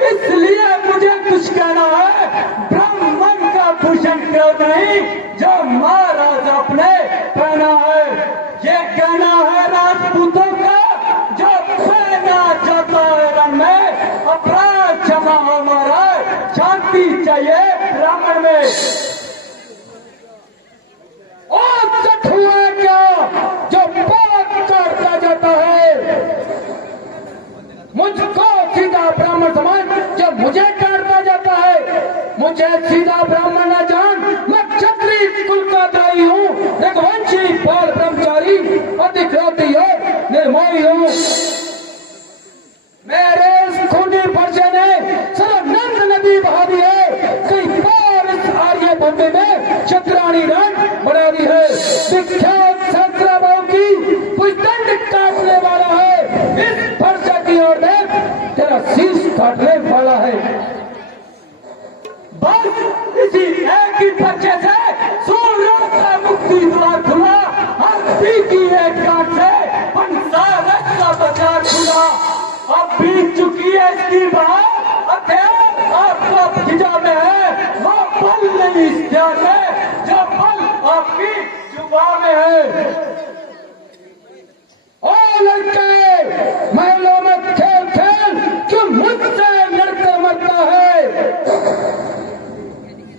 इसलिए मुझे कुछ कहना है। ब्राह्मण का भूषण क्रोध नहीं, जो महाराज आपने पहना है, ये कहना है राजपूतों का, जो पहना जाता है रण में। अपराध क्षमा हमारा, शांति चाहिए ब्राह्मण में। और सठ हुआ क्या जो बात करता जाता है? मुझको सीधा ब्राह्मण समझ, जो मुझे काटता जाता है। मुझे सीधा ब्राह्मण न जान, मैं क्षत्रिय कुल का दाई हूँ, रघुवंशी बाल ब्रह्मचारी, अधिक्रोधी हो, निर्मोही हूँ। मेरे इस खूनी पर्चे ने सरनंद नदी बहा दी है, कई बार इस आर्य काटने वाला है। बस इसी एक ही बच्चे से सूर्य का मुक्ति द्वार खुला, हस्ती की एक गांठ से पंचायत का बाजार खुला। अब बीत चुकी है इसकी बात, हथियार आपका भतीजा में है, वो बल नहीं इस ध्यान में जो बल आपकी जुबान में है। ओ लड़के, महलों में खेल खेल क्यों मुझसे लड़कर मरता है?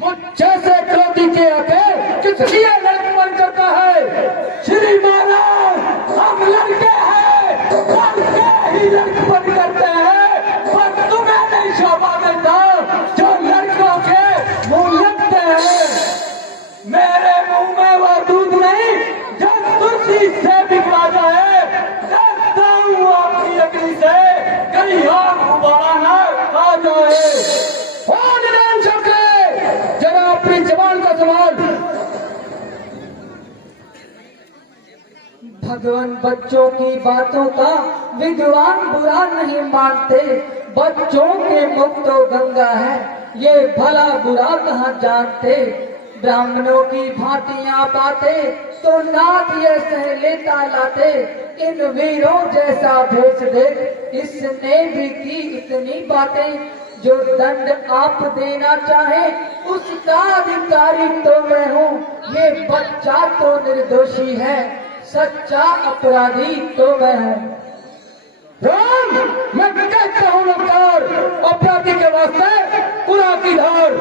मुझसे क्रोधी के आके किस लिए लड़कपन करता है? श्री महाराज, हम लड़के हैं, लड़के ही लड़कपन करते हैं, पर तुम्हें नहीं शोभा मिलता जो लड़कों के मुंह लगते हैं। मेरे मुंह में वो दूध नहीं जो तुलसी से बिगड़ा जाए, डरता हूँ आपकी अग्नि से कहीं और उबाला ना आ जाए। ओ निदान चौके, जरा अपनी जबान का संभाल। भगवान बच्चों की बातों का विद्वान बुरा नहीं मानते, बच्चों के मुख तो गंगा है, ये भला बुरा कहाँ जानते। ब्राह्मणों की भांतियां बातें तो नाथ ये सह लेता लाते, इन वीरों जैसा भेष देख इसने भी की इतनी बातें। जो दंड आप देना चाहे उसका अधिकारी तो मैं हूँ, ये बच्चा तो निर्दोषी है, सच्चा अपराधी तो मैं हूँ। राम, मैं कहता हूँ ललकार, अपराधी के वास्ते कुरा की धार।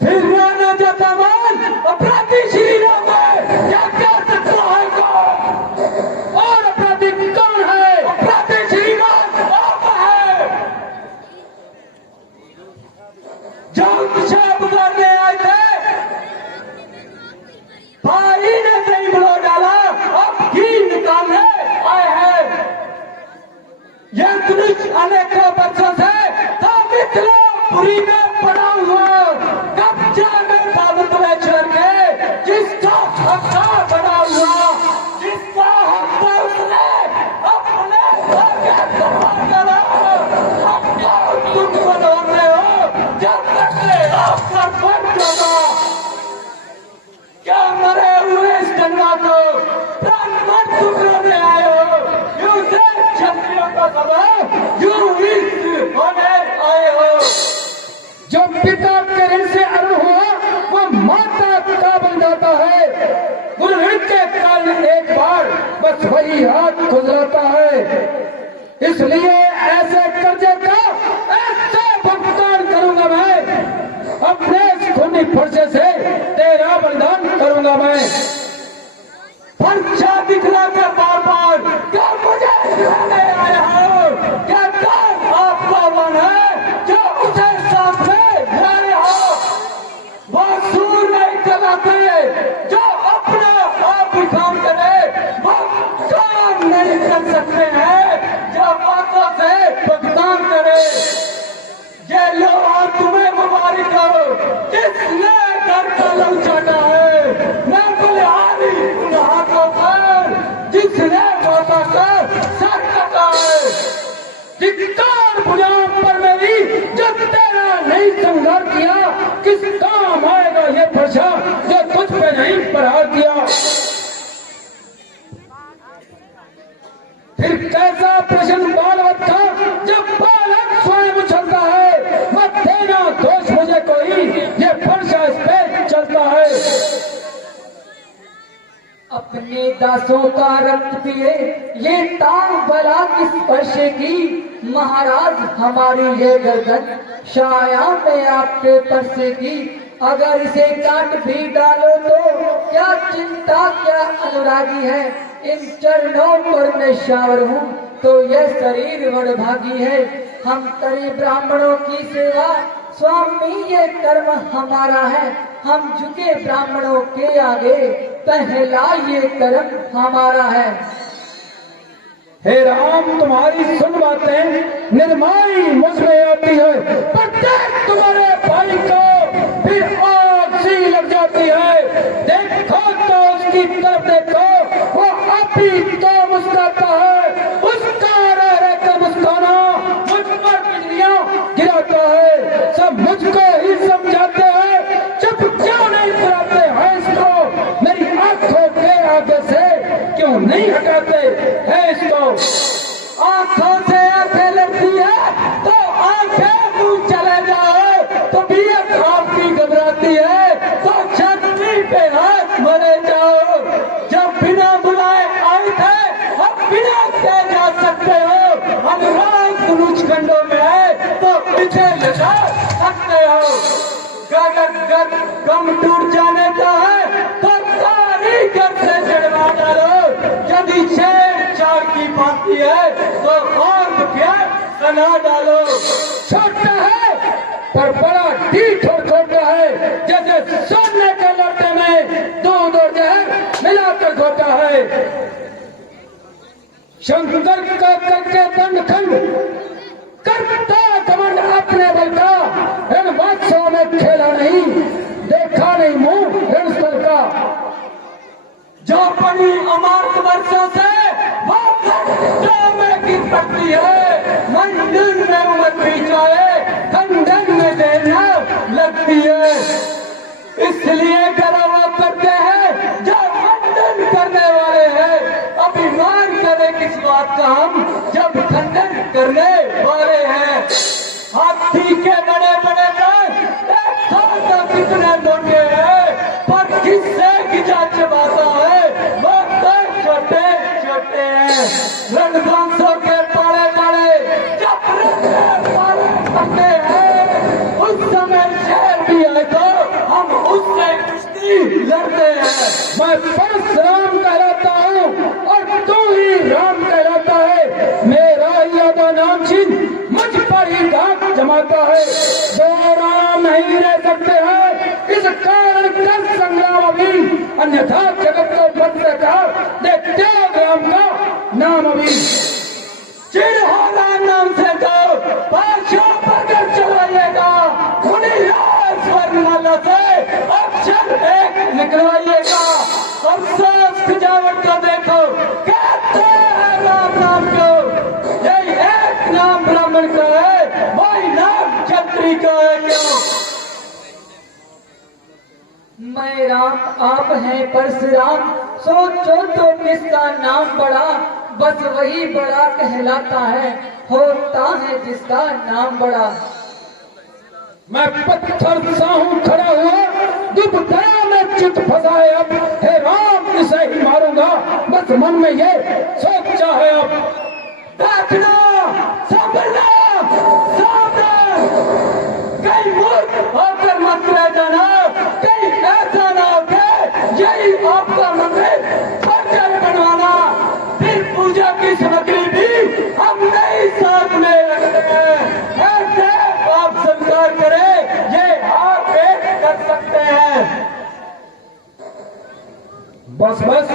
फिर राणा जटावान अपराधी श्री राम है, क्या कर सकता है कौन? और अपराधी कौन है? अपराधी श्री राम आप है। जो पेशाब करने आए थे, भाई ने दही बुलो डाला, अब घी निकालने आए हैं। यह धनुष अनेकों वर्षों से था मिथिलापुरी में पड़ा हुआ, कब्जा में बाबुलेश्वर के जिसका हत्या बना हुआ, जिसका हत्या उसने अपने आगे संभाल करा। अब क्या तुम बनवाने हो जब तक आपका फर्ज होगा? क्या मरे हुए इस गंगा को प्राण टुकड़ों आए हो? यूं से क्षत्रियों का सभा यूं विष होने आए हो। जो पिता के ऋण से अरुण हुआ वो माता का बन जाता है, गुरु ऋण के कारण एक बार बस वही हाथ गुजराता है। इसलिए ऐसे कर्जे का ऐसे भुगतान करूंगा मैं, अपने इस खूनी फरसे से तेरा बलिदान करूंगा मैं। पर्चा दिखला कर बार बार क्या मुझे दिखाने आया हो? क्या काम आपका मन है जो उसे सामने लाए हो? वो सूर नहीं चलाते जो अपना आप ही काम करे, वो काम नहीं कर सकते हैं जो बातों से भुगतान करे। ये लो और तुम्हें मुबारक हो जिसने घर का लहू चाटा है, मैं बलिहारी उन हाथों पर जिसने माता का सर कटा है। धिक्कार भुजाओं पर मेरी, जब तेरा नहीं संघार किया, किस काम आएगा ये फरसा जो तुझ पे नहीं प्रहार किया? फिर कैसा प्रश्न बालवत था जब बालक स्वयं उछलता है, मत देना दोष मुझे कोई, ये फरसा इस पे चलता है। अपने दासों का रक्त पिए ये टांग भला किस स्पर्शे की, महाराज हमारी ये गर्दन शाया में आपके परसे की। अगर इसे काट भी डालो तो क्या चिंता क्या अनुरागी है, इन चरणों पर मैं शावर हूँ तो यह शरीर वडभागी है। हम करें ब्राह्मणों की सेवा स्वामी ये कर्म हमारा है, हम झुके ब्राह्मणों के आगे पहला ये कर्म हमारा है। हे राम, तुम्हारी सुन बातें निर्माई मुझ में आती है, प्रत्येक तुम्हारे भाई को भी आग सी लग जाती है। देखो तो उसकी तरफ देखो, वो अभी तो मुस्कुराता है, उसका रह रहकर मुस्कुराना मुझ पर आंखों से आंखें लगती है तो आंखें मुंह चले जाओ, तबीयत आपकी घबराती है तो छाती पे हाथ मरे जाओ। जब बिना बुलाए आए थे अब बिना कहे जा सकते हो, हम रात कुछ खंडों में है तो पीछे लगा सकते हो। अगर गम टूट जाने का है तो कारीगर से जड़वा डालो, यदि छेड़छाड़ की बाती है तो और क्या बना डालो। छोटा है पर बड़ा ढीठ और छोटा है, जैसे सोने के लोटे में दूध और जहर मिलाकर खोटा है। शंकर का करके दंडखंड करता घमंड अपने बल का, इन बादशाहों में खेला नहीं, देखा नहीं मुंह रणस्थल का। जो बनी अमार्त वर्षों से वो में गिर पड़ती है, मंडन में उम्र बीच आए खंडन में देना लगती है। इसलिए गौरव करते हैं जो खंडन करने वाले हैं, अभिमान करे किस बात का हम जब खंडन करने वाले हैं। हाथी के बड़े बड़े दांत एक साथ कितने मोटे हैं, पर किससे गिजा चबाता है वो तो छोटे छोटे हैं। रणभंशों के बड़े बड़े जब करते हैं, उस समय शेर भी आए तो हम उससे कुश्ती लड़ते हैं। मैं परशुराम कहलाता हूँ और तू ही राम कहलाता है, मेरा यादा नाम चिन्ह मुझ पर ही दाग जमाता है। दो राम नहीं रह सकते हैं, इस कारण कर संग्राम अभी, अन्यथा जगत को बदले का देखते राम का नाम अभी। चिर होगा नाम से तो पांचों पकड़ चलाइएगा, उन्हीं स्वर्णमाला से अक्षर एक निकलवाइएगा। और सोच सजावट को देखो, कहते हैं राम नाम को, यही एक नाम ब्राह्मण का है, वही नाम क्षत्रिय का है। क्यों? मैं राम आप हैं परशुराम, सोचो तो किसका नाम बड़ा, बस वही बड़ा कहलाता है, होता है जिसका नाम बड़ा। मैं पत्थर सा हूँ खड़ा हुआ, दुपहरा में चित फंसाए अब, हे राम इसे ही मारूंगा, बस मन में ये सोचा है अब। देखना संभलना सावधान, कहीं मूर्ख होकर मत रह जाना, कहीं ऐसा ना हो के यही आपका मंदिर बंजर बनवाना, फिर पूजा की सामग्री भी हम नहीं साथ में रखते हैं। ऐसे आप स्वीकार करें, ये हाथ पेश कर सकते हैं। बस बस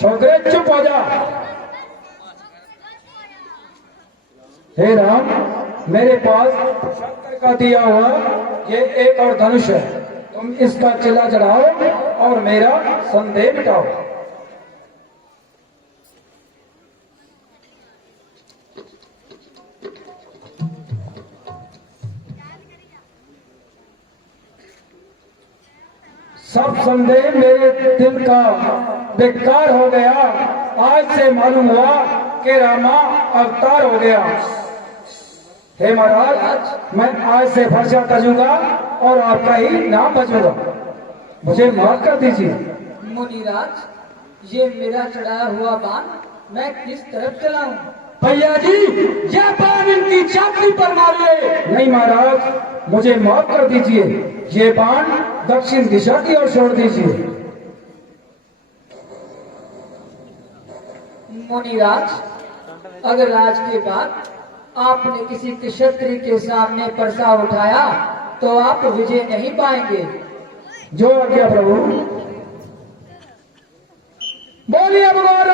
छोकरे चुप हो जा। हे राम, मेरे पास शंकर का दिया हुआ ये एक और धनुष है, तुम इसका चिल्ला चढ़ाओ और मेरा संदेह मिटाओ। सब संदेह मेरे दिल का बेकार हो गया, आज से मालूम हुआ कि रामा अवतार हो गया। हे महाराज, मैं आज से फर्जा तजूंगा और आपका ही नाम बजूंगा, मुझे माफ कर दीजिए। मुनिराज, ये मेरा चढ़ाया हुआ बाण मैं किस तरफ चलाऊं? भैया जी, यह बाण इनकी छाती पर मारिए। नहीं महाराज, मुझे माफ कर दीजिए, ये बाण दक्षिण दिशा की ओर छोड़ दीजिए। मुनिराज, अगर राज के बाद आपने किसी क्षत्रिय के सामने परसा उठाया तो आप विजय नहीं पाएंगे। जो आज्ञा प्रभु। बोलिए भगवान